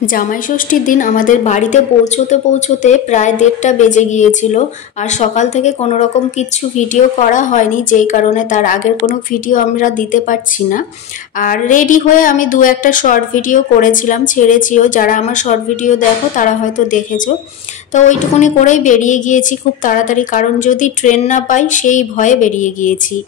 জামাই ষষ্ঠীর দিন আমাদের বাড়িতে পৌঁছোতে পৌঁছোতে প্রায় 1:30টা বেজে গিয়েছিল। আর সকাল থেকে কোনো রকম কিচ্ছু ভিডিও করা হয়নি, যেই কারণে তার আগের কোনো ভিডিও আমরা দিতে পারছি না। আর রেডি হয়ে আমি দু একটা শর্ট ভিডিও করেছিলাম, ছেড়েছিও। যারা আমার শর্ট ভিডিও দেখো তারা হয়তো দেখেছো। তো ওইটুকুনি করেই বেরিয়ে গিয়েছি খুব তাড়াতাড়ি, কারণ যদি ট্রেন না পাই সেই ভয়ে বেরিয়ে গিয়েছি।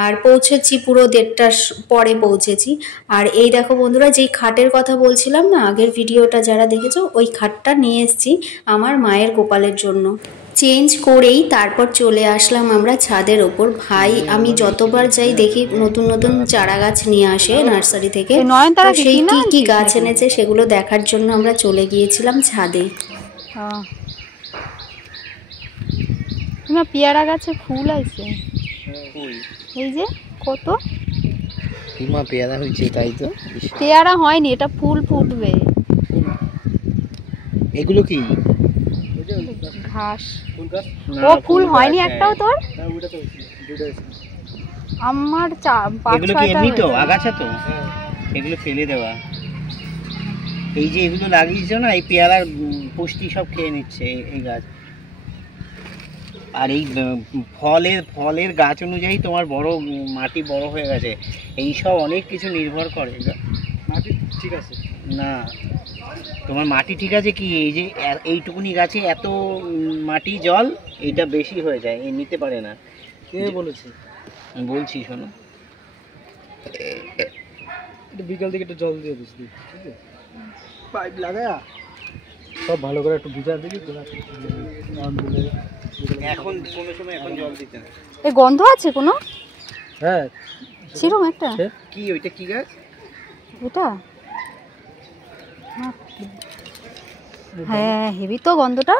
আর পৌঁছেছি পুরো 1:30টার পরে পৌঁছেছি। আর এই দেখো বন্ধুরা, যেই খাটের কথা বলছিলাম না আগের ভিডিওটা যারা দেখেছো, ওই খাটটা নিয়ে এসেছি আমার মায়ের গোপালের জন্য। চেঞ্জ করেই তারপর চলে আসলাম আমরা ছাদের ওপর। ভাই আমি যতবার যাই দেখি নতুন নতুন চারা গাছ নিয়ে আসে নার্সারি থেকে। সেই কি কি গাছ এনেছে সেগুলো দেখার জন্য আমরা চলে গিয়েছিলাম ছাদে। পেয়ারা গাছে ফুল আছে, এই যে কত পেয়ারা হয়েছে, তাই তো পেয়ারা হয়নি, এটা ফুল ফুটবে। এগুলো কি ঘাস? ও ফুল হয়নি একটাও তোর? আমার এগুলো কি এমনি তো আগাছা তো, এগুলো ফেলে দেওয়া। এই যে এগুলো লাগিয়েছো না, এই পেয়ারার পুষ্টি সব খেয়ে নিচ্ছে এই গাছ। আর এই ফলের গাছ অনুযায়ী তোমার মাটি বড় হয়ে গেছে, এই সব অনেক কিছু নির্ভর করে। মাটি ঠিক আছে না, তোমার মাটি ঠিক আছে কি, এই যে এইটুকুনি গাছে এত মাটি জল, এইটা বেশি হয়ে যায়, এই নিতে পারে না। কে বলেছে? আমি বলছি শোনো, বিকাল দিকে একটু জল দিয়ে দিস, ঠিক আছে? পাইপ লাগায়া সব ভালো করে একটু ভিজা দিবি। এখন কোনো সময় এখন জল দিতে না। এই গন্ধ আছে কোনো? হ্যাঁ সেরকম একটা কি, ওইটা কি গাছ? এটা হ্যাঁ হেভি তো গন্ধটা।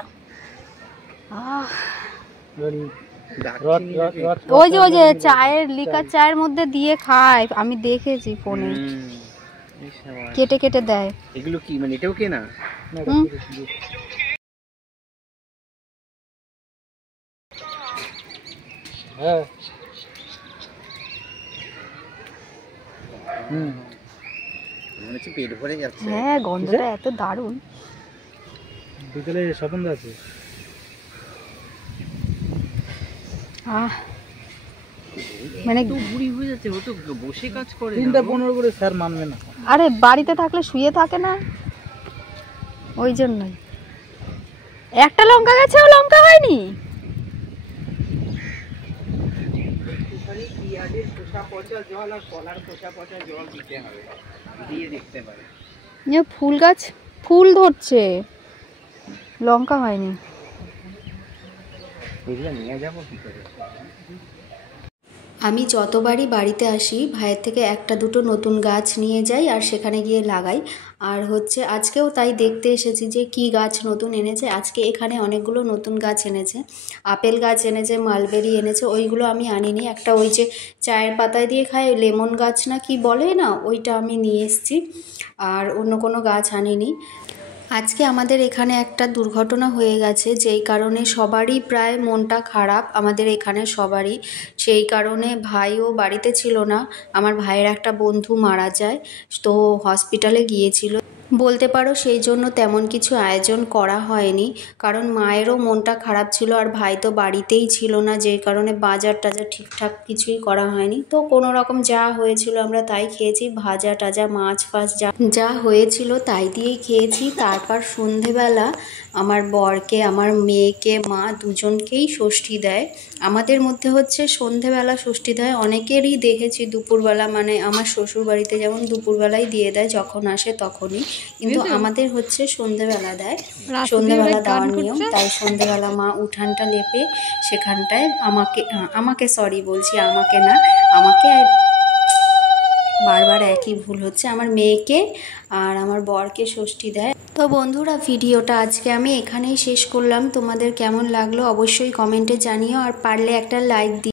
ওই যে চায়ের লিকার চায়ের মধ্যে দিয়ে খায়, আমি দেখেছি ফোনে, কেটে কেটে দেয়। এগুলো কি মানে এটাও কেনা? হ্যাঁ মনে হচ্ছে পেট ভরে যাচ্ছে। হ্যাঁ গন্ধটা এত দারুণ। বিকেলে স্বপন আছে। মানে বুড়ি হয়ে যাচ্ছে, ও তো বসে কাজ করে। 3:15 করে স্যার মানবে না। আরে বাড়িতে থাকলে শুয়ে থাকে না, ওই জন্যই। একটা লঙ্কা গেছে, ও লঙ্কা হয়নি। ফুল গাছ ফুল ধরছে, লঙ্কা হয়নি। নিয়ে যাবো কি করে? আমি যতবারই বাড়িতে আসি ভাইয়ের থেকে একটা দুটো নতুন গাছ নিয়ে যাই আর সেখানে গিয়ে লাগাই। আর হচ্ছে আজকেও তাই দেখতে এসেছি যে কি গাছ নতুন এনেছে। আজকে এখানে অনেকগুলো নতুন গাছ এনেছে, আপেল গাছ এনেছে, মালবেরি এনেছে। ওইগুলো আমি আনিনি। একটা ওই যে চায়ের পাতায় দিয়ে খায় লেমন গাছ না কি বলে না, ওইটা আমি নিয়ে এসেছি। আর অন্য কোনো গাছ আনিনি। আজকে আমাদের এখানে একটা দুর্ঘটনা হয়ে গেছে, যেই কারণে সবারই প্রায় মনটা খারাপ, আমাদের এখানে সবারই। সেই কারণে ভাইও বাড়িতে ছিল না। আমার ভাইয়ের একটা বন্ধু মারা যায়, তো হসপিটালে গিয়েছিল বলতে পারো। সেই জন্য তেমন কিছু আয়োজন করা হয়নি, কারণ মায়েরও মনটা খারাপ ছিল আর ভাই তো বাড়িতেই ছিল না, যেই কারণে বাজার টাজার ঠিকঠাক কিছুই করা হয়নি। তো কোনো রকম যা হয়েছিল আমরা তাই খেয়েছি, ভাজা টাজা মাছ ফাছ যা হয়েছিল তাই দিয়েই খেয়েছি। তারপর সন্ধেবেলা আমার বরকে আমার মেয়েকে মা দুজনকেই ষষ্ঠী দেয়। আমাদের মধ্যে হচ্ছে সন্ধেবেলা ষষ্ঠী দেয়, অনেকেরই দেখেছি দুপুরবেলা, মানে আমার শ্বশুর বাড়িতে যেমন দুপুরবেলায় দিয়ে দেয়, যখন আসে তখনই। কিন্তু আমাদের হচ্ছে সন্ধেবেলা দেয়, সন্ধেবেলা দেওয়ার নিয়ম। তাই সন্ধেবেলা মা উঠানটা লেপে সেখানটায় আমাকে সরি বলছি, আমাকে না, আমাকে বারবার একই ভুল হচ্ছে, আমার মেয়েকে আর আমার বরকে ষষ্ঠী দেয়। তো বন্ধুরা ভিডিওটা আজকে আমি এখানেই শেষ করলাম। তোমাদের কেমন লাগলো অবশ্যই কমেন্টে জানিও, আর পারলে একটা লাইক দিও।